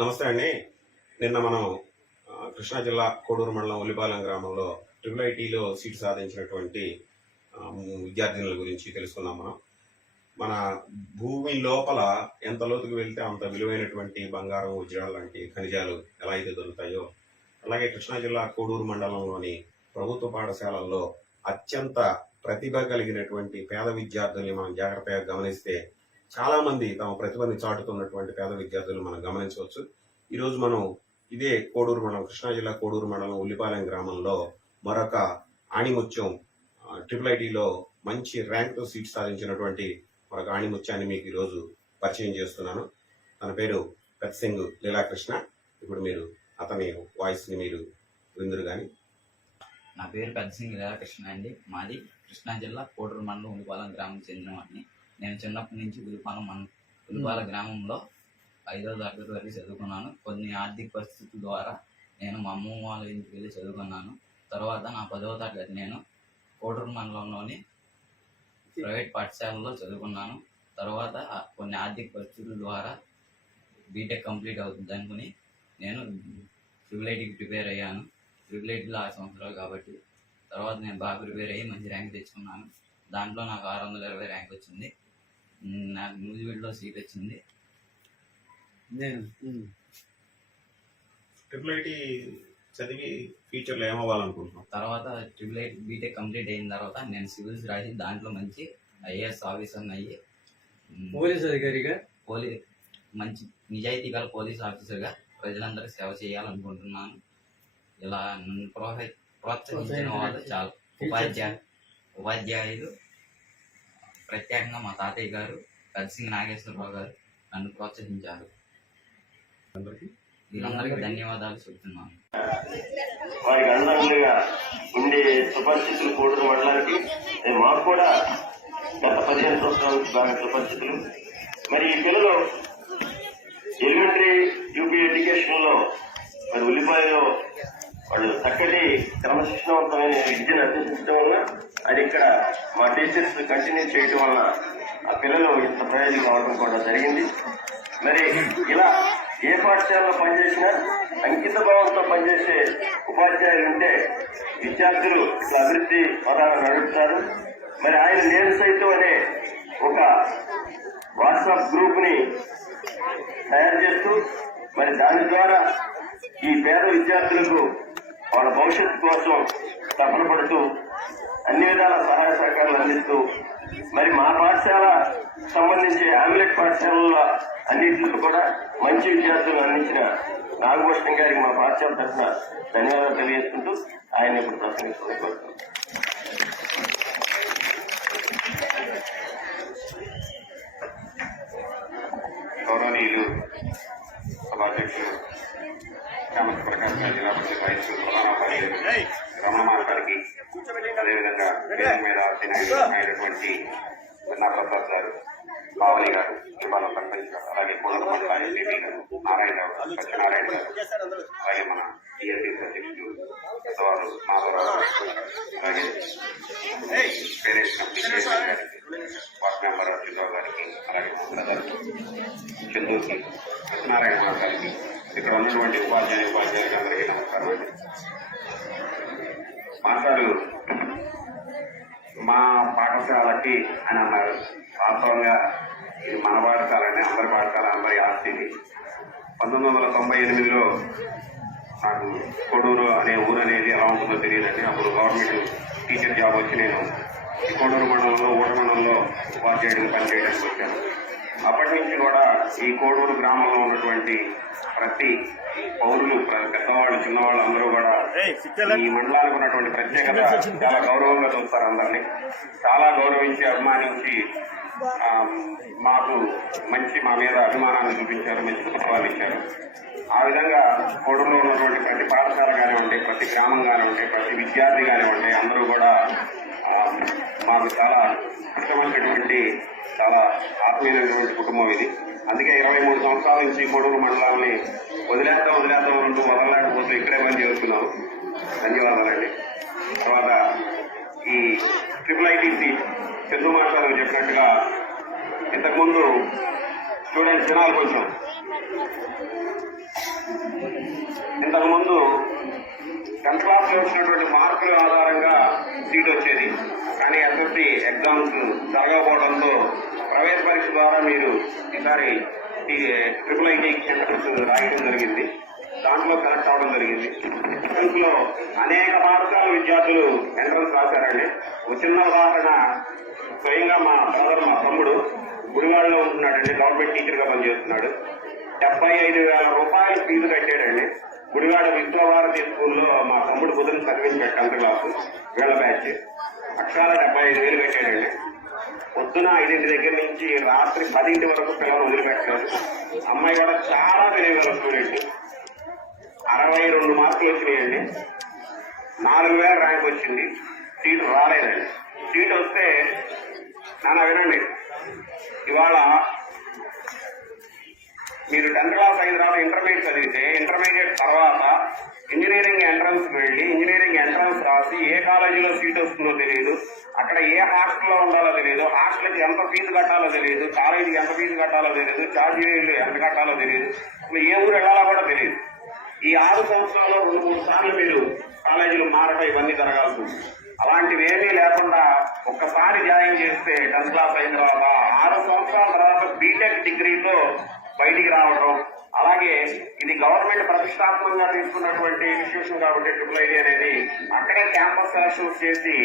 నమస్తే అండి. నిన్న మనం కృష్ణా జిల్లా కోడూరు మండలం ఉల్లిపాలెం గ్రామంలో IIITలో సీట్ సాధించినటువంటి విద్యార్థినుల గురించి తెలుసుకున్నాం. మన భూమి లోపల ఎంత లోతుకు వెళ్తే అంత విలువైనటువంటి బంగారం, వజ్రాలు లాంటి ఖనిజాలు ఎలా అయితే దొరుకుతాయో, అలాగే కృష్ణా జిల్లా కోడూరు మండలంలోని ప్రభుత్వ పాఠశాలల్లో అత్యంత ప్రతిభ కలిగినటువంటి పేద విద్యార్థుల్ని మనం జాగ్రత్తగా గమనిస్తే చాలా మంది తమ ప్రతిభని చాటుతున్నటువంటి పేద విద్యార్థులు మనం గమనించవచ్చు. ఈరోజు మనం ఇదే కోడూరు మండలం, కృష్ణా జిల్లా కోడూరు మండలం ఉల్లిపాలెం గ్రామంలో మరొక ఆణిముత్యం IIITలో మంచి ర్యాంక్తో సీట్ సాధించినటువంటి మరొక ఆణిముత్యాన్ని మీకు ఈరోజు పరిచయం చేస్తున్నాను. తన పేరు పెత్సింగ్ లీలాకృష్ణ. ఇప్పుడు మీరు అతని వాయిస్ని మీరు విందురు కానీ. నా పేరు పెత్సింగ్ లీలాకృష్ణ అండి. మాది కృష్ణా జిల్లా కోడూరు మండలం ఉల్లిపాలెం గ్రామం చెందినవాడిని. నేను చిన్నప్పటి నుంచి ఉల్లిపాలెం గ్రామంలో 5వ తరగతి వరకు చదువుకున్నాను. కొన్ని ఆర్థిక పరిస్థితుల ద్వారా నేను మా అమ్మమ్మ వాళ్ళ ఇంటికి వెళ్ళి చదువుకున్నాను. తర్వాత నా 10వ తరగతి నేను కోడూరు మండలంలోని ప్రైవేట్ పాఠశాలలో చదువుకున్నాను. తర్వాత కొన్ని ఆర్థిక పరిస్థితుల ద్వారా బీటెక్ కంప్లీట్ అవుతుంది అనుకుని నేను IIITకి ప్రిపేర్ అయ్యాను. IIITలో 6 సంవత్సరాలు కాబట్టి తర్వాత నేను బాగా ప్రిపేర్ అయ్యి మంచి ర్యాంక్ తెచ్చుకున్నాను. దాంట్లో నాకు 620 ర్యాంక్ వచ్చింది. నాకు న్యూజివీడ్లో సీట్ వచ్చింది. IIIT చదివి ఫ్యూచర్లో ఏమవ్వాలనుకుంటున్నాను. తర్వాత IIIT బీటెక్ కంప్లీట్ అయిన తర్వాత నేను సివిల్స్ రాసి దాంట్లో మంచి IAS ఆఫీసర్ని అయ్యి పోలీస్ అధికారిగా మంచి నిజాయితీ గల పోలీస్ ఆఫీసర్గా ప్రజలందరికీ సేవ చేయాలనుకుంటున్నాను. ఇలా నన్ను ప్రోత్సహించిన వాళ్ళు చాలా ఉపాధ్యాయులు, ప్రత్యేకంగా మా తాతయ్య గారు పెత్సింగ్ నాగేశ్వరరావు గారు నన్ను ప్రోత్సహించారు. వీళ్ళందరికీ ధన్యవాదాలు చెప్తున్నాను. వారికి అందంగా ఉండే సుపరిస్థితులు కోడూరు మండలానికి మాకు కూడా గత 15 సంవత్సరాల నుంచి బాగా సుపరిస్థితులు. మరి ఈ పిల్లలు ఎలిమెంటరీ యూపీ ఎడ్యుకేషన్ లో మరి ఉల్లిపాయలో వాళ్ళు చక్కటి క్రమశిక్షణవంతమైన విద్యను అభ్యసించడం వల్ల అది ఇక్కడ మా టీచర్స్ కంటిన్యూ చేయడం వల్ల ఆ పిల్లలు ఇంత ప్రయోజనం కావడం కూడా జరిగింది. మరి ఇలా ఏ పాఠశాలలో పనిచేసినా అంకిత భావంతో పనిచేసే ఉపాధ్యాయులు ఉంటే విద్యార్థులు ఇట్లా అభివృద్ధి పదాలు నడుపుతారు. మరి ఆయన నేను సైతం అనే ఒక వాట్సాప్ గ్రూప్ ని తయారు చేస్తూ మరి దాని ద్వారా ఈ పేద విద్యార్థులకు వాళ్ళ భవిష్యత్తు కోసం తపన పడుతూ అన్ని విధాల సహాయ సహకారాలు అందిస్తూ మరి మా పాఠశాల సంబంధించి ఆమ్లెట్ పాఠశాలల అన్నింటిలో కూడా మంచి విద్యార్థులు అందించిన నాగభూషణం గారికి మా పాఠశాల తరఫున ధన్యవాదాలు తెలియజేసుకుంటూ ఆయన ఇప్పుడు ప్రసంగిస్తున్నారు. గౌరవనీయులు సభాధ్యక్షులు కామర్స్ ప్రకాశ్ జిల్లా పరిషత్ వైస్ ప్రధానోపాధ్యాయులు రమణమాల గారికి, అదేవిధంగా మీద అయినటువంటి ప్రసాద్ గారు, బావలి గారు, ఇవాళ సర్పంచ్ గారు, అలాగే కోడూరు మండల ఎంపీ గారు నారాయణ గారు, సత్యనారాయణ గారు, అలాగే మన టీఎస్సీ అధ్యక్షులు పెద్దవారు మాధవరావు, అలాగే పేరెంట్స్ కమిటీ చైర్మన్ గారికి, వార్డ్ మెంబర్ అర్జునరావు గారికి, అలాగే బ్రదర్ చందూర్కి, సత్యనారాయణ గారికి, ఇక్కడ ఉన్నటువంటి ఉపాధ్యాయులు అందరికీ నమస్కారం అండి. మాస్టారు మా పాఠశాలకి అని అన్నారు. వాస్తవంగా ఇది మన పాఠశాలని, అందరి పాఠశాల, అందరి ఆస్తిని. 1998లో నాకు కోడూరు అనే ఊరు అనేది ఎలా ఉంటుందో తెలియదండి. అప్పుడు గవర్నమెంట్ టీచర్ జాబ్ వచ్చి నేను ఈ కోడూరు మండలంలో మండలంలో ఉపాధ్యాయుడిని పనిచేయడానికి వచ్చాను. అప్పటి నుంచి కూడా ఈ కోడూరు గ్రామంలో ఉన్నటువంటి ప్రతి పౌరులు, పెద్దవాళ్ళు, చిన్నవాళ్ళు అందరూ కూడా ఈ మండలానికి ఉన్నటువంటి ప్రత్యేకత చాలా గౌరవంగా చూస్తారు. అందరినీ చాలా గౌరవించి, అభిమానించి మాకు మా మీద అభిమానాన్ని చూపించారు, మంచి పుస్తకాలు ఇచ్చారు. ఆ విధంగా కోడూరులో ఉన్నటువంటి ప్రతి పాఠశాల కానివ్వండి, ప్రతి గ్రామం కానివ్వండి, ప్రతి విద్యార్థి కానివ్వండి, అందరూ కూడా మాకు చాలా ఇష్టమైనటువంటి, చాలా ఆత్మీయమైనటువంటి కుటుంబం ఇది. అందుకే 23 సంవత్సరాల నుంచి కోడూరు మండలాన్ని వదిలేద్దాం అంటూ వదలలేకపోతే ఇక్కడే పని చేస్తున్నాం. ధన్యవాదాలండి. తర్వాత ఈ IIIT చందు మాస్టర్ చెప్పినట్టుగా ఇంతకుముందు స్టూడెంట్స్ జనాలు కొంచెం ఇంతకుముందు 10th క్లాస్ లో వచ్చినటువంటి మార్కుల ఆధారంగా సీట్ వచ్చేది. కానీ ఎస్ఎస్సి ఎగ్జామ్స్ జరగకపోవడంతో ప్రవేశ పరీక్ష ద్వారా మీరు ఈసారి IIIT ఎంట్రన్స్ రాయడం జరిగింది. దాంట్లో సెలెక్ట్ అవడం జరిగింది. ఎంట్రన్స్ లో అనేక పాఠశాల విద్యార్థులు ఎంట్రన్స్ రాశారండి. ఒక చిన్న ఉదాహరణ, స్వయంగా మా బ్రదర్, మా తమ్ముడు గుడివాడలో ఉంటున్నాడండి. గవర్నమెంట్ టీచర్ గా పనిచేస్తున్నాడు. 75,000 రూపాయలు ఫీజు కట్టాడండి. గుడివాడ విశ్వభారతి స్కూల్లో మా తమ్ముడు బుధన్ చదివించాడు 10th క్లాసు, వీళ్ళ బ్యాచ్. అక్షరాల 75,000 కట్టాడండి. పొద్దున 5 దగ్గర నుంచి రాత్రి 10 వరకు పిల్లలు వదిలిపెట్టలేదు. అమ్మాయి కూడా చాలా తెలియగల స్టూడెంట్. 62 మార్కులు వచ్చినాయండి. 4,000 ర్యాంక్ వచ్చింది. సీటు రాలేదండి. సీట్ వస్తే నాన్న వినండి, ఇవాళ మీరు 10th క్లాస్ అయిన తర్వాత ఇంటర్మీడియట్ చదివితే, ఇంటర్మీడియట్ తర్వాత ఇంజనీరింగ్ ఎంట్రన్స్ వెళ్ళి ఇంజనీరింగ్ ఎంట్రన్స్ రాసి ఏ కాలేజీలో సీట్ వస్తుందో తెలియదు, అక్కడ ఏ హాస్టల్లో ఉండాలో తెలియదు, హాస్టల్కి ఎంత ఫీజు కట్టాలో తెలియదు, కాలేజీకి ఎంత ఫీజు కట్టాలో తెలియదు, ఛార్జీలు ఎంత కట్టాలో తెలియదు, అసలు ఏ ఊరు వెళ్ళాలో కూడా తెలియదు. ఈ 6 సంవత్సరాల్లో 2-3 సార్లు మీరు కాలేజీలు మారటం ఇవన్నీ జరగాల్సి ఉంది. అలాంటివి ఏమీ లేకుండా ఒక్కసారి జాయిన్ చేస్తే 10th క్లాస్ అయిన తర్వాత 6 సంవత్సరాల తర్వాత బీటెక్ డిగ్రీతో బయటికి రావడం. అలాగే ఇది గవర్నమెంట్ ప్రతిష్టాత్మకంగా తీసుకున్నటువంటి ఇన్స్టిట్యూషన్ కాబట్టి IIIT అనేది అక్కడే క్యాంపస్ సెలక్షన్స్ చేసి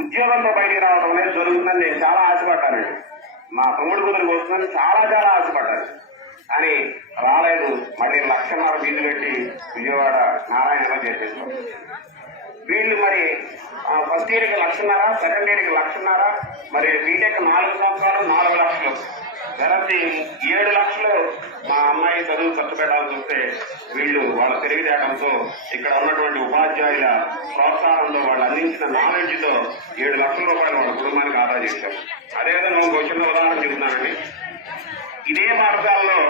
ఉద్యోగంతో బయటికి రావడం అనేది జరుగుతుందని నేను చాలా ఆశపడ్డానండి. మా తమ్ముడు కుదురుకు వస్తుందని చాలా ఆశపడ్డాను. కానీ రాలేదు. మళ్ళీ 1,00,000 ఫీజు పెట్టి విజయవాడ నారాయణలో చేసేసాం. వీళ్ళు మరి ఫస్ట్ ఇయర్కి 1,00,000, సెకండ్ ఇయర్కి 1,00,000, మరి బీటెక్ 4 సంవత్సరాలు 4 లక్షలు, వెరసి 7 లక్షలు మా అమ్మాయి చదువు ఖర్చు పెట్టాల్సి వస్తే వీళ్ళు వాళ్ళ తెలివితేటంతో, ఇక్కడ ఉన్నటువంటి ఉపాధ్యాయుల ప్రోత్సాహంతో, వాళ్ళు అందించిన నాలెడ్జ్ తో 7 లక్షల రూపాయలు వాళ్ళ కుటుంబానికి ఆదా చేశారు. అదేవిధంగా ఒక చిన్న ఉదాహరణ చెబుతున్నానండి. ఇదే పాఠశాలలో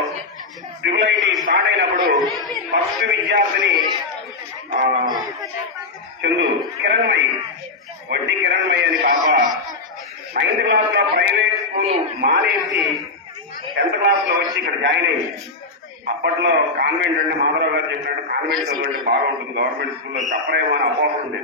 IIIT స్టార్ట్ అయినప్పుడు ఫస్ట్ విద్యార్థిని చందు కిరణ్మయి, వడ్డీ కిరణ్మయి అని కాక 9th క్లాస్ లో ప్రైవేట్ స్కూల్ మానేసి 10th క్లాస్ లో వచ్చి ఇక్కడ జాయిన్ అయింది. అప్పట్లో కాన్వెంట్ అంటే మాధవరావు గారు చెప్పినట్టు కాన్వెంట్ చదువు బాగుంటుంది, గవర్నమెంట్ స్కూల్లో చెప్పలేమో అని అపోహ ఉంది.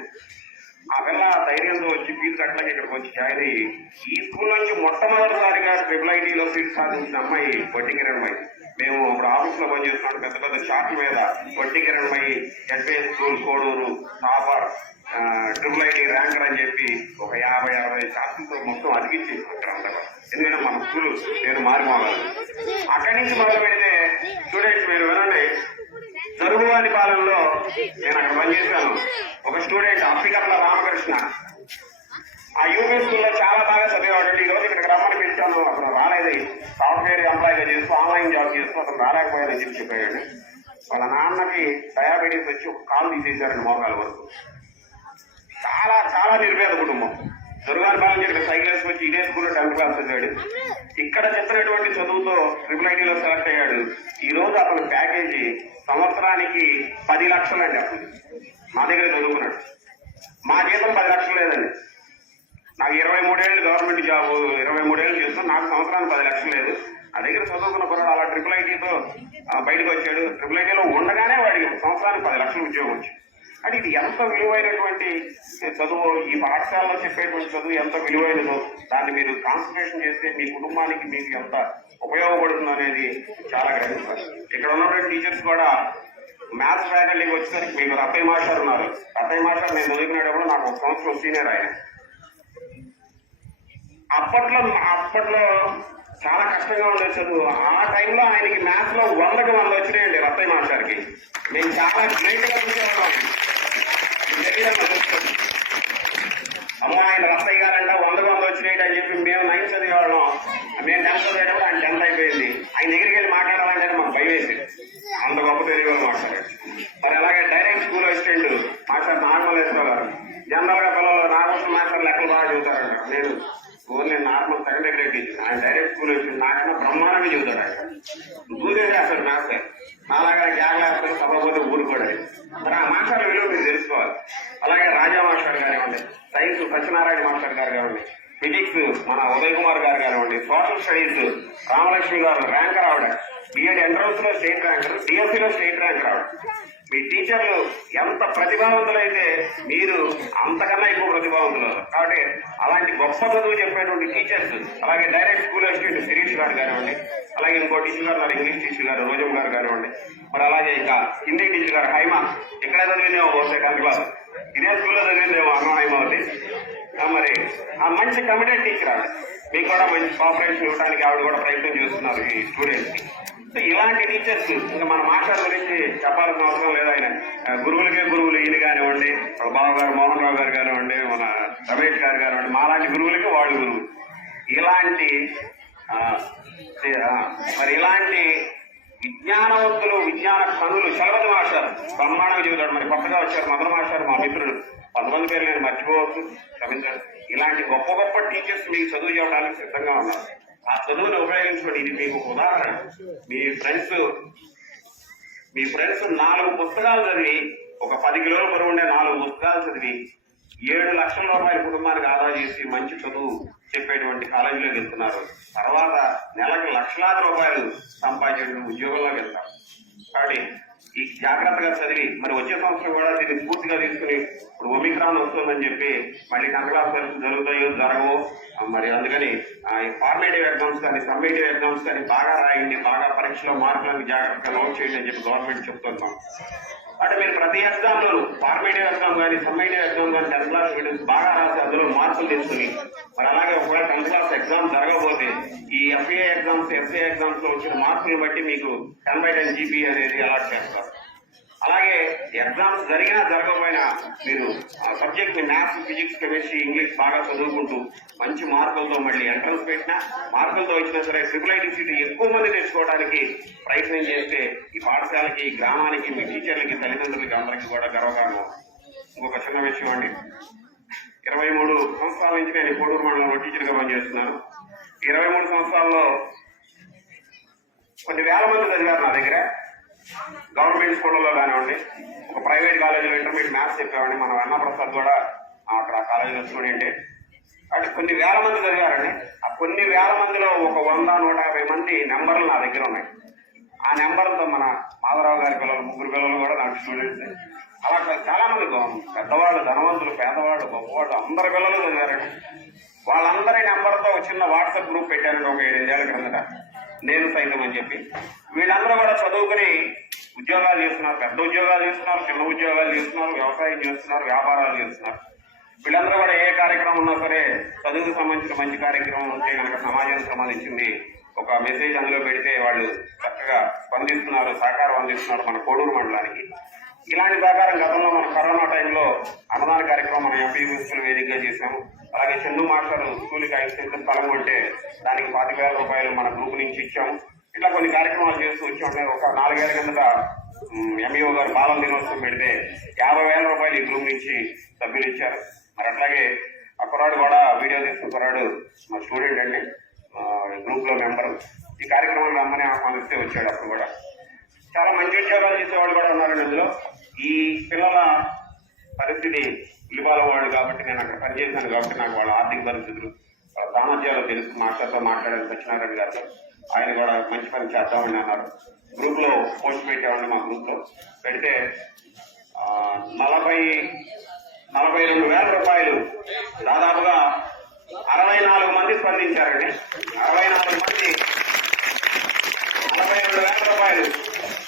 ఆ పిల్ల ధైర్యంతో వచ్చి ఫీజు కట్టలేక ఇక్కడికి వచ్చి జాయిన్ అయ్యి ఈ స్కూల్ నుంచి మొట్టమొదటిసారిగా IIIT లో సీట్ సాధించిన అమ్మాయి వడ్డీ కిరణ్మయి. మేము అప్పుడు ఆఫీస్ లో పనిచేస్తున్నాడు. పెద్ద పెద్ద షాట్ల మీద వడ్డీ Kiranmayi SBI school Koduru topper, IIIT ranker అని చెప్పి ఒక 50-60 షాట్లతో మొత్తం అతికించి అందరూ. ఎందుకంటే మన స్కూల్ నేను మారిపోవాలి. అక్కడి నుంచి మొదలు పెడితే స్టూడెంట్స్ మీరు వినండి, జరుగువాని పాలనలో నేను అక్కడ పనిచేశాను. ఒక స్టూడెంట్ అప్పికట్ల రామకృష్ణ ఆ యూపీ స్కూల్లో చాలా బాగా చదివేవాడు. ఈ రోజు ఇక్కడికి రమ్మని పిలిచాను, అతను రాలేదు. సాఫ్ట్వేర్ ఎంప్లాయీగా చేస్తూ ఆన్లైన్ జాబ్ చేస్తూ అతను రాలేకపోయాడని చెప్పాడు. వాళ్ళ నాన్నకి డయాబెటీస్ వచ్చి ఒక కాలు తీసేశారండి మోకాల వరకు. చాలా నిర్వేద కుటుంబం. దుర్గాని పాలన ఇక్కడ సైకిల్ వేసుకొచ్చి ఇదే స్కూల్లో 10th క్లాస్ చదివాడు. ఇక్కడ చెప్పినటువంటి చదువుతో IIIT లో సెలెక్ట్ అయ్యాడు. ఈ రోజు అతని ప్యాకేజీ సంవత్సరానికి 10 లక్షలు అండి. అప్పుడు మా దగ్గర చదువుకున్నాడు. మా జీతం 10 లక్షలు లేదండి. నాకు 23 ఏళ్ళు గవర్నమెంట్ జాబ్, 23 ఏళ్ళు చేస్తాను. నాకు సంవత్సరానికి 10 లక్షలు లేదు. నా దగ్గర చదువుకున్న కుర్రాడు అలా IIITతో బయటకు వచ్చాడు. IIIT లో ఉండగానే వాడికి సంవత్సరానికి 10 లక్షలు ఉద్యోగం వచ్చింది. అంటే ఇది ఎంత విలువైనటువంటి చదువు, ఈ పాఠశాలలో చెప్పేటువంటి చదువు ఎంత విలువైనదో దాన్ని మీరు కాన్సన్ట్రేషన్ చేస్తే మీ కుటుంబానికి మీకు ఎంత ఉపయోగపడుతుందో అనేది చాలా గ్రహిస్తారు. ఇక్కడ ఉన్నటువంటి టీచర్స్ కూడా మ్యాథ్స్ ఫ్యాకల్టీకి వచ్చేసరికి మీకు రత్తయ్య మాస్టర్ ఉన్నారు. రత్తయ్య మాస్టర్ నేను చదువుకునేటప్పుడు నాకు 1 సంవత్సరం సీనియర్ ఆయన. అప్పట్లో చాలా కష్టంగా ఉండే చదువు. ఆ టైంలో ఆయనకి మ్యాథ్స్ లో 100కి 100 వచ్చినాయండి రత్తయ్య మాస్టర్కి. మేము చాలా గ్రేట్ గా ఉంచేవాళ్ళం. అమ్మో ఆయన రత్తయ్య గారంట 100కి 100 వచ్చినాయి అని చెప్పి మేము 9th చదివేవాళ్ళం. మేము 10th చదివేటప్పుడు ఆయన 10th అయిపోయింది. ఆయన దగ్గరికి వెళ్ళి మాట్లాడాలంటే మాకు భయం వేసి అంత గొప్ప తెలియవాళ్ళు మాట్లాడారు. మరి అలాగే direct school assistant master Nagamalleswara గారు. జనరల్ గా పిల్లలు నాగమల్లేశ్వర మాస్టర్ లెక్కలు బాగా చెబుతారంట. నేను only normal secondary grade teacher. ఆయన డైరెక్ట్ స్కూల్ వచ్చి నాకన్నా బ్రహ్మాండంగా చెబుతాడు. ఆయన చూసేది అసలు మ్యాథ్స్ నాలాగా గ్యాగ్ వేస్తారు, సభపోతే ఊరుకోడు. మరి ఆ మాస్టర్ విలువ మీరు తెలుసుకోవాలి. అలాగే రాజా మాస్టర్ కానివ్వండి, సైన్స్ సత్యనారాయణ మాస్టర్ గారు కానివ్వండి, ఫిజిక్స్ మన ఉదయ్ కుమార్ గారు కానివ్వండి, సోషల్ స్టడీస్ రామలక్ష్మి గారు ర్యాంకర్ ఆవిడ. బిఎడ్ ఎంట్రన్స్ లో స్టేట్ ర్యాంకర్, డిఎస్సీలో స్టేట్ ర్యాంకర్ ఆవిడ. మీ టీచర్లు ఎంత ప్రతిభావంతులైతే మీరు అంతకన్నా ఎక్కువ ప్రతిభావంతులు. కాబట్టి అలాంటి గొప్ప చదువు చెప్పేటువంటి టీచర్స్, అలాగే డైరెక్ట్ స్కూల్ అసిస్టెంట్ శిరీష్ గారు కానివ్వండి, అలాగే ఇంకో టీచర్ గారు ఇంగ్లీష్ టీచర్ గారు రోజం గారు కానివ్వండి, మరి అలాగే ఇంకా హిందీ టీచర్ గారు హైమా, ఇక్కడే చదివిందేమో బహుశా 10th క్లాస్, ఇదే స్కూల్లో చదివిందేమో అమ్మ హైమావతి. మరి ఆ మంచి కమిటెడ్ టీచర్ ఆవిడ, మీకు కూడా మంచి కోఆపరేషన్ ఇవ్వడానికి ఆవిడ కూడా ప్రయత్నం చేస్తున్నారు ఈ స్టూడెంట్స్ కి. సో ఇలాంటి టీచర్స్ ఇంకా మన మాస్టర్ గురించి చెప్పాల్సిన అవసరం లేదు. ఆయన గురువులకే గురువులు ఈయన కానివ్వండి, బాబు గారు మోహన్ రావు గారు కానివ్వండి, మన రమేష్ గారు కానివ్వండి, మాలాంటి గురువులకి వాళ్ళు గురువులు. ఇలాంటి మరి ఇలాంటి విజ్ఞానవంతులు, విజ్ఞాన కనులు చలపతి మాస్టర్ బ్రహ్మాండంగా చెబుతాడు. మరి కొత్తగా వచ్చారు మదన మాస్టర్, మా మిత్రుడు, 10 పేరు నేను మర్చిపోవచ్చు, క్షమించారు. ఇలాంటి గొప్ప గొప్ప టీచర్స్ మీకు చదువు చెప్పడానికి సిద్ధంగా ఉన్నారు. ఆ చదువుని ఉపయోగించుకోండి. ఇది మీకు ఉదాహరణ. మీ ఫ్రెండ్స్ 4 పుస్తకాలు చదివి, ఒక 10 కిలోల బరువు ఉండే 4 పుస్తకాలు చదివి 7 లక్షల రూపాయల కుటుంబానికి ఆదా చేసి మంచి చదువు చెప్పేటువంటి కాలేజీలోకి వెళ్తున్నారు. తర్వాత నెలకు లక్షలాది రూపాయలు సంపాదించే ఉద్యోగంలోకి వెళ్తారు. కాబట్టి ఈ జాగ్రత్తగా చదివి మరి వచ్చే సంవత్సరం కూడా దీన్ని పూర్తిగా తీసుకుని, ఇప్పుడు ఒమిక్రాన్ వస్తుందని చెప్పి మళ్ళీ 10th క్లాస్ పరీక్షలు జరుగుతాయో జరగవో, మరి అందుకని ఫార్మేటివ్ ఎగ్జామ్స్ కానీ సమ్మేటివ్ ఎగ్జామ్స్ కానీ బాగా రాయండి, బాగా పరీక్షలో మార్కులను జాగ్రత్తగా నోట్ చేయండి అని చెప్పి గవర్నమెంట్ చెప్తున్నాం. అంటే మీరు ప్రతి ఎగ్జామ్ లోను ఫార్మేటివ్ ఎగ్జామ్ కానీ సమ్మేటివ్ ఎగ్జామ్ కానీ 10th క్లాస్ స్టూడెంట్స్ బాగా రాసి అందులో మార్కులు తీసుకుని, మరి అలాగే ఒకవేళ 10th క్లాస్ ఎగ్జామ్ జరగకపోతే ఈ ఎఫ్ఏ ఎగ్జామ్స్, ఎఫ్ఏ ఎగ్జామ్స్ లో వచ్చిన మార్కులు బట్టి మీకు 10/10 జీపీ అనేది అలాట్ చేస్తారు. అలాగే ఎగ్జామ్స్ జరిగినా జరగకపోయినా మీరు subject maths, physics, chemistry, English బాగా చదువుకుంటూ మంచి మార్కులతో మళ్ళీ ఎంట్రన్స్ పెట్టినా, మార్కులతో వచ్చినా సరే IIIT సీట్ ఎక్కువ మంది తెచ్చుకోవడానికి ప్రయత్నం చేస్తే ఈ పాఠశాలకి, ఈ గ్రామానికి, మీ టీచర్లకి, తల్లిదండ్రులకి అందరికీ కూడా గర్వకారణం. ఇంకొక చిన్న విషయం అండి, 23 సంవత్సరాల నుంచి నేను కోడూరు మండలంలో టీచర్గా పనిచేస్తున్నాను. 23 సంవత్సరాల్లో కొన్ని వేల మంది చదివారు నా దగ్గర. గవర్నమెంట్ స్కూళ్ళలో కానివ్వండి, ఒక ప్రైవేట్ కాలేజీలో ఇంటర్మీడియట్ మ్యాథ్స్ చెప్పేవాడిని. మన అన్నప్రసాద్ కూడా అక్కడ ఆ కాలేజీలో స్టూడెంటే. అంటే కొన్ని వేల మంది చదివారండి. ఆ కొన్ని వేల మందిలో ఒక 100-150 మంది నెంబర్లు నా దగ్గర ఉన్నాయి. ఆ నెంబర్లతో మన మాధవరావు గారి పిల్లలు, 3 పిల్లలు కూడా నాకు స్టూడెంట్స్. అలా చాలా మంది పెద్దవాళ్ళు, ధనవంతులు, పేదవాళ్ళు, గొప్పవాళ్ళు అందరి పిల్లలు చదివారండి. వాళ్ళందరి నెంబర్తో ఒక చిన్న వాట్సాప్ గ్రూప్ పెట్టారండి ఒక 7-8 ఏళ్ల క్రిందట, నేను సైతం అని చెప్పి. వీళ్ళందరూ కూడా చదువుకుని ఉద్యోగాలు చేస్తున్నారు, పెద్ద ఉద్యోగాలు చేస్తున్నారు, చిన్న ఉద్యోగాలు చేస్తున్నారు, వ్యవసాయం చేస్తున్నారు, వ్యాపారాలు చేస్తున్నారు. వీళ్ళందరూ కూడా ఏ కార్యక్రమం ఉన్నా సరే చదువుకు సంబంధించిన మంచి కార్యక్రమం ఉంటే కనుక సమాజానికి సంబంధించింది ఒక మెసేజ్ అందులో పెడితే వాళ్ళు చక్కగా స్పందిస్తున్నారు, సహకారం అందిస్తున్నారు మన కోడూరు మండలానికి. ఇలాంటి సహకారం గతంలో మన కరోనా టైంలో అన్నదాన కార్యక్రమం మన ఎంపీ స్కూల్ వేదికగా చేశాము. అలాగే చందు మాస్టర్ స్కూల్కి 5 సెంట్ల స్థలం ఉంటే దానికి 25,000 రూపాయలు మన గ్రూప్ నుంచి ఇచ్చాము. ఇట్లా కొన్ని కార్యక్రమాలు చేస్తూ వచ్చాము. ఒక 4 ఏళ్ల కిందట ఎంఈఓ గారు బాలల దినోత్సవం పెడితే 50,000 రూపాయలు ఈ గ్రూప్ నుంచి సభ్యులు ఇచ్చారు. మరి అట్లాగే ఆ కుర్రాడు కూడా వీడియో తీసుకున్న కుర్రాడు మా స్టూడెంట్ అండి, గ్రూప్ లో మెంబర్. ఈ కార్యక్రమంలో అమ్మని ఆహ్వానిస్తే వచ్చాడు. అప్పుడు కూడా చాలా మంచి ఉద్యోగాలు చేసేవాళ్ళు కూడా ఉన్నారండి అందులో. ఈ పిల్లల పరిస్థితి ఇవాళ వాళ్ళు కాబట్టి నేను అక్కడ పనిచేశాను కాబట్టి నాకు వాళ్ళ ఆర్థిక పరిస్థితులు, వాళ్ళ సామర్థ్యాలు తెలుసు. మాస్టర్తో మాట్లాడారు సత్యనారాయణ గారితో, ఆయన కూడా మంచి పని చేద్దామని అన్నారు. గ్రూప్ లో పోస్ట్ పెట్టామండి. మా గ్రూప్ లో పెడితే 42,000 రూపాయలు దాదాపుగా 64 మంది స్పందించారండి. 64 మంది 42,000 రూపాయలు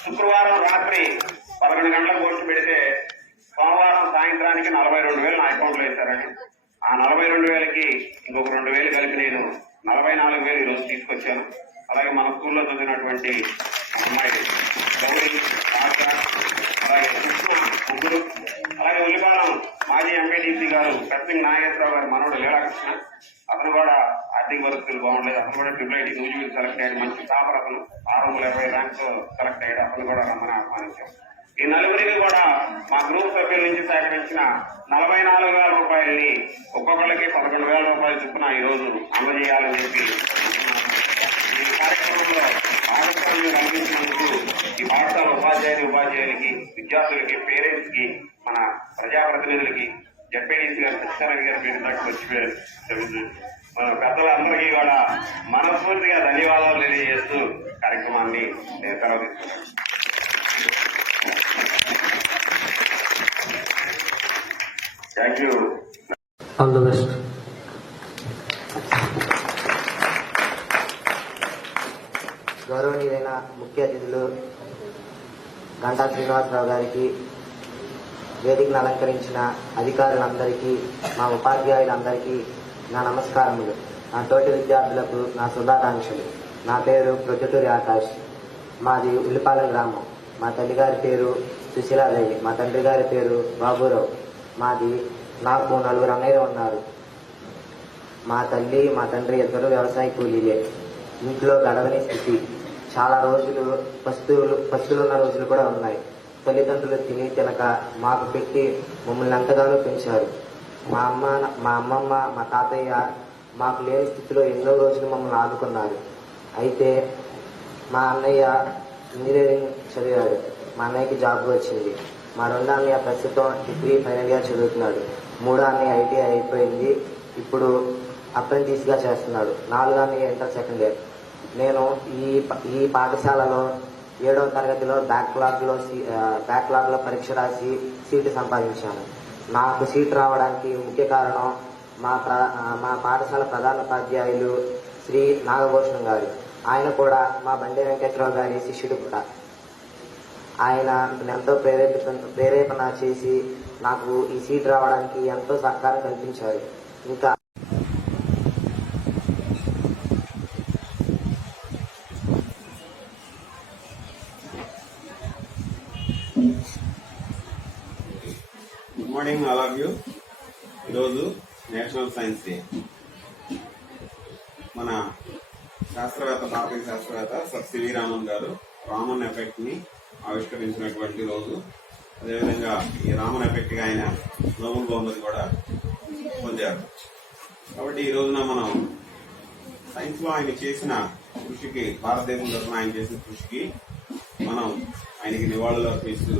శుక్రవారం రాత్రి 11 గంటలకు పోస్ట్ పెడితే సోమవారం సాయంత్రానికి 42,000 నా అకౌంట్ లో వేశారండి. ఆ 42,000కి ఇంకొక 2,000 కలిపి నేను 44,000 ఈరోజు తీసుకొచ్చాను. అలాగే మన స్కూల్లో చదివినటువంటి అమ్మాయి గౌరీ, ఆశ, అలాగే కృష్ణ, ముగ్గురు, అలాగే ఉల్లిపాలెం మాజీ ఎంపీటీసీ గారు పెద్దసింగ్ నాగేశ్వరరావు గారి మనోడు లీలాకృష్ణ, అతను కూడా ఆర్థిక పరిస్థితులు బాగుండలేదు. అతను కూడా IIIT నూజివీడు సెలెక్ట్ అయ్యాడు. మంచి టాపర్ అతను, 670 ర్యాంక్స్ సెలెక్ట్ అయ్యాడు. అతను కూడా రమ్మని ఆహ్వానించాం. ఈ నలుగురికి కూడా మా గ్రూప్ సభ్యుల నుంచి సేకరించిన 44,000 రూపాయలని ఒక్కొక్కరికి 11,000 రూపాయలు చొప్పున ఈ రోజు అందజేయాలని చెప్పి ఈ కార్యక్రమంలో ఆవిష్కరణ కల్పించినందుకు ఈ పాఠశాల ఉపాధ్యాయులకి, విద్యార్థులకి, పేరెంట్స్ కి, మన ప్రజాప్రతినిధులకి, జడ్పీటీసీ గారు, సత్యనారాయణ గారి పేరు వచ్చి మన పెద్దలందరికీ కూడా మనస్ఫూర్తిగా ధన్యవాదాలు తెలియజేస్తూ కార్యక్రమాన్ని నేను సెలవు తీసుకున్నాను. All the best. గౌరవనీయులైన ముఖ్య అతిథులు గంటా శ్రీనివాసరావు గారికి, వేదికను అలంకరించిన అధికారులందరికీ, మా ఉపాధ్యాయులందరికీ నా నమస్కారములు. నా తోటి విద్యార్థులకు నా శుభాకాంక్షలు. నా పేరు ప్రొద్దుటూరి ఆకాష్. మాది ఉల్లిపాలెం గ్రామం. మా తల్లిగారి పేరు సుశీలాదేవి, మా తండ్రి గారి పేరు బాబురావు. నాకు 4 అన్నయ్యలు ఉన్నారు. మా తల్లి మా తండ్రి ఇద్దరు వ్యవసాయ కూలీలే. ఇంట్లో గడవని స్థితి. చాలా రోజులు పస్తులున్న రోజులు కూడా ఉన్నాయి. తల్లిదండ్రులు తిని తినక మాకు పెట్టి మమ్మల్ని ఎంతగానో పెంచారు. మా అమ్మమ్మ మా తాతయ్య మాకు లేని స్థితిలో ఎన్నో రోజులు మమ్మల్ని ఆదుకున్నారు. అయితే మా అన్నయ్య ఇంజనీరింగ్ చదివాడు. మా అన్నయ్యకి జాబ్ వచ్చింది. మా 2వ అన్నయ్య ప్రస్తుతం డిగ్రీ ఫైనల్ ఇయర్ చదువుతున్నాడు. 3వ అన్నయ్య ఐటీఐ అయిపోయింది, ఇప్పుడు అప్రెంటిస్గా చేస్తున్నాడు. 4వ అన్నయ్య ఇంటర్ సెకండ్ ఇయర్. నేను ఈ పాఠశాలలో 7వ తరగతిలో బ్యాక్లాగ్లో పరీక్ష రాసి సీటు సంపాదించాను. నాకు సీటు రావడానికి ముఖ్య కారణం మా పాఠశాల ప్రధానోపాధ్యాయులు శ్రీ నాగభూషణం గారు. ఆయన కూడా మా బండి వెంకటరావు గారి శిష్యుడు కూడా. ఆయన ఎంతో ప్రేరేపణ చేసి నాకు ఈ సీటు రావడానికి ఎంతో సహకారం కల్పించారు. ఇంకా good morning all of you. ఈరోజు నేషనల్ సైన్స్ డే. మన ప్రాథమిక శాస్త్రవేత్త సర్ సివి రామన్ గారు రామన్ ఎఫెక్ట్ ని ఆవిష్కరించినటువంటి రోజు. అదేవిధంగా ఈ రామన్ ఎఫెక్ట్ గా ఆయన నోబెల్ బహుమతి కూడా పొందారు. కాబట్టి ఈ రోజున మనం సైన్స్ లో ఆయన చేసిన కృషికి, భారతదేశం తరఫున ఆయన చేసిన కృషికి మనం ఆయనకి నివాళులు అర్పిస్తూ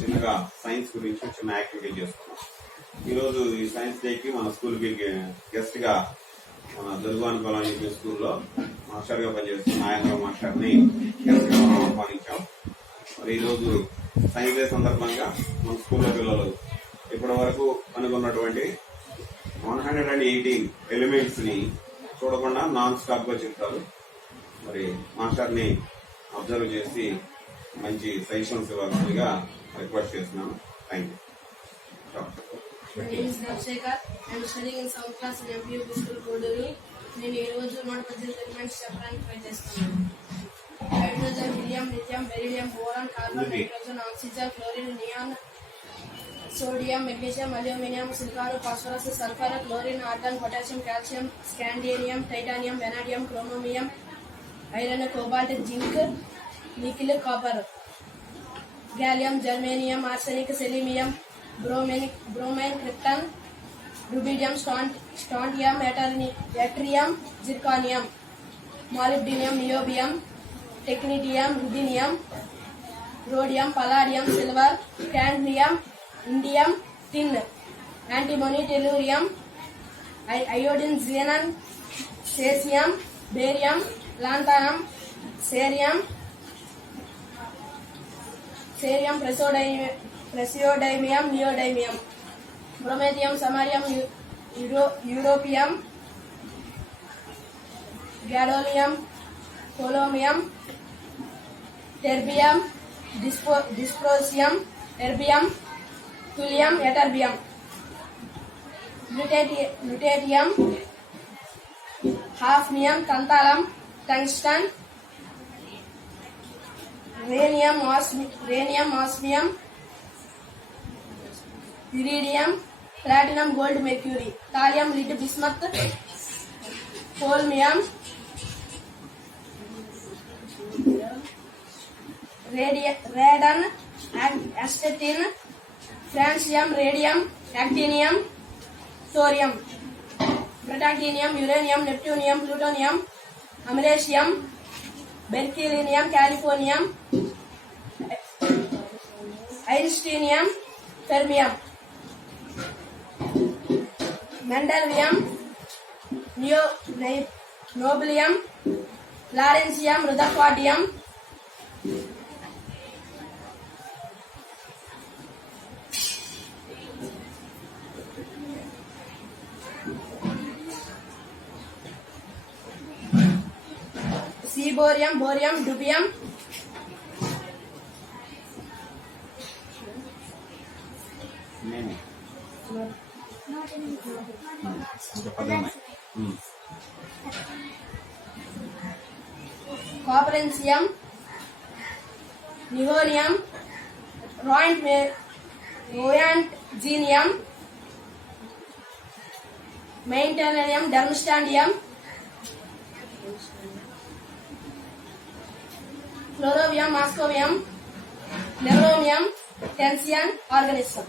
చిన్నగా సైన్స్ గురించి చిన్న యాక్టివిటీ చేస్తున్నాం. ఈరోజు ఈ సైన్స్ డేకి మన స్కూల్కి గెస్ట్ గా మన దొరువానిపాలెం యూపీ స్కూల్లో మాస్టర్ గా పనిచేస్తున్న నారాయణరావు మాస్టర్ని గెస్ట్ గా మనం ఆహ్వానించాం. మరి ఈరోజు సైన్స్ డే సందర్భంగా మన స్కూల్లో పిల్లలు ఇప్పటి వరకు కనుగొన్నటువంటి 118 ఎలిమెంట్స్ ని చూడకుండా నాన్ స్టాప్ గా చెప్తారు. మరి మాస్టర్ ని అబ్జర్వ్ చేసి మంచి సజెషన్స్ ఇవ్వాల్సిందిగా రిక్వెస్ట్ చేస్తున్నాను. Thank you. My name is Ravshekar. I am studying in 7th class in MPUP School, Koduri. నేను ఈ రోజు 118 ఎలిమెంట్స్ చెప్పడానికి ట్రై చేస్తున్నాను. Hydrogen, helium, lithium, beryllium, boron, carbon, nitrogen, oxygen, chlorine, neon, sodium, magnesium, aluminium, silicon, phosphorus, sulphur, chlorine, argon, potassium, calcium, scandium, titanium, vanadium, chromium, iron, cobalt, zinc, nickel, copper, gallium, germanium, arsenic, selenium, bromine, krypton, rubidium, strontium, yttrium, zirconium, molybdenum, niobium, technetium, ruthenium, rhodium, palladium, silver, cadmium, indium, tin, antimony, tellurium, iodine, xenon, caesium, barium, lanthanum, cerium, praseodymium, neodymium, promethium, samarium, europium, gadolinium, holmium, terbium, డిస్ప్రోసియం, erbium, thulium, ytterbium, lutetium, hafnium, tantalum, tungsten, rhenium, osmium, uranium, platinum, gold, mercury, thallium, lead, bismuth, holmium, radon, astatine, francium, radium, actinium, thorium, protactinium, uranium, neptunium, plutonium, americium, berkelium, californium, einsteinium, fermium, mendelevium, nobelium, lawrencium, rutherfordium, Ciborium, borium, dubium, copperencium, nihonium, roentgenium, maintenance, dermstandium, chlorovium, moscovium, neuronium, tension, organism.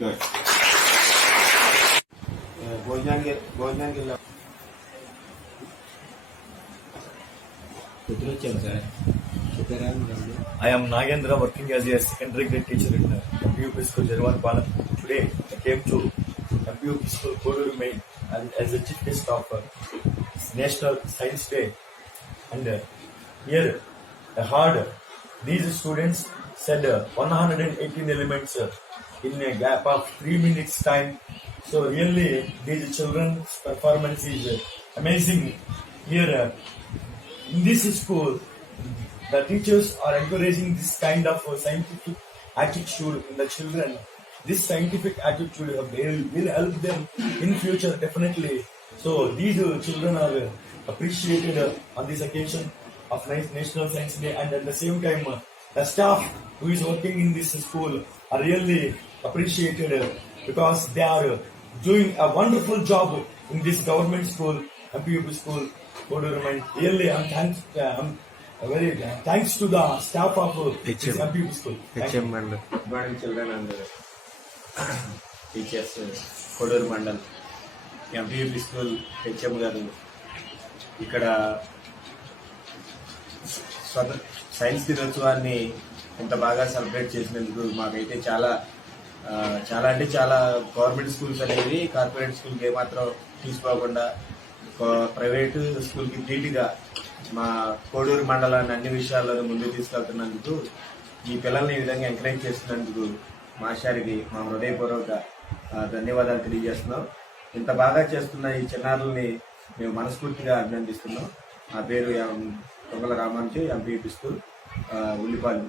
Good. భోజనానికి వెళ్ళాం. I am Nagendra, working as a secondary grade teacher in MPUP School, Jervanpalam. Today, I came to MPUP School, Koduru Main, and as a chief guest of National Science Day. And here, I heard these students said 118 elements in a gap of 3 minutes time. So really, these children's performance is amazing. Here, in this school, the teachers are encouraging this kind of scientific attitude in the children. This scientific attitude will help them in future definitely. So these children are appreciated on this occasion of National Science Day, and at the same time, the staff who is working in this school are really appreciated because they are doing a wonderful job in this government school, MPUP school, Koduru. Really, I'm very thanks to the staff of this MPUP school. Thank you. Good morning, children and teachers, Koduru Mandal, MPUP school, HM గారు ఇక్కడ science దినోత్సవాన్ని ఇంత బాగా celebrate చేసినందుకు మాకైతే చాలా అంటే చాలా గవర్నమెంట్ స్కూల్స్ అనేవి కార్పొరేట్ స్కూల్కి ఏమాత్రం తీసుకోకుండా ప్రైవేట్ స్కూల్కి ధీటుగా మా కోడూరు మండలాన్ని అన్ని విషయాల్లో ముందుకు తీసుకెళ్తున్నందుకు, ఈ పిల్లల్ని ఈ విధంగా ఎంకరేజ్ చేస్తున్నందుకు మాస్టర్కి మా హృదయపూర్వక ధన్యవాదాలు తెలియజేస్తున్నాం. ఇంత బాగా చేస్తున్న ఈ చిన్నారుల్ని మేము మనస్ఫూర్తిగా అభినందిస్తున్నాం. నా పేరు తొంగల రామాంజీ, MPUP స్కూల్, ఉల్లిపాలెం.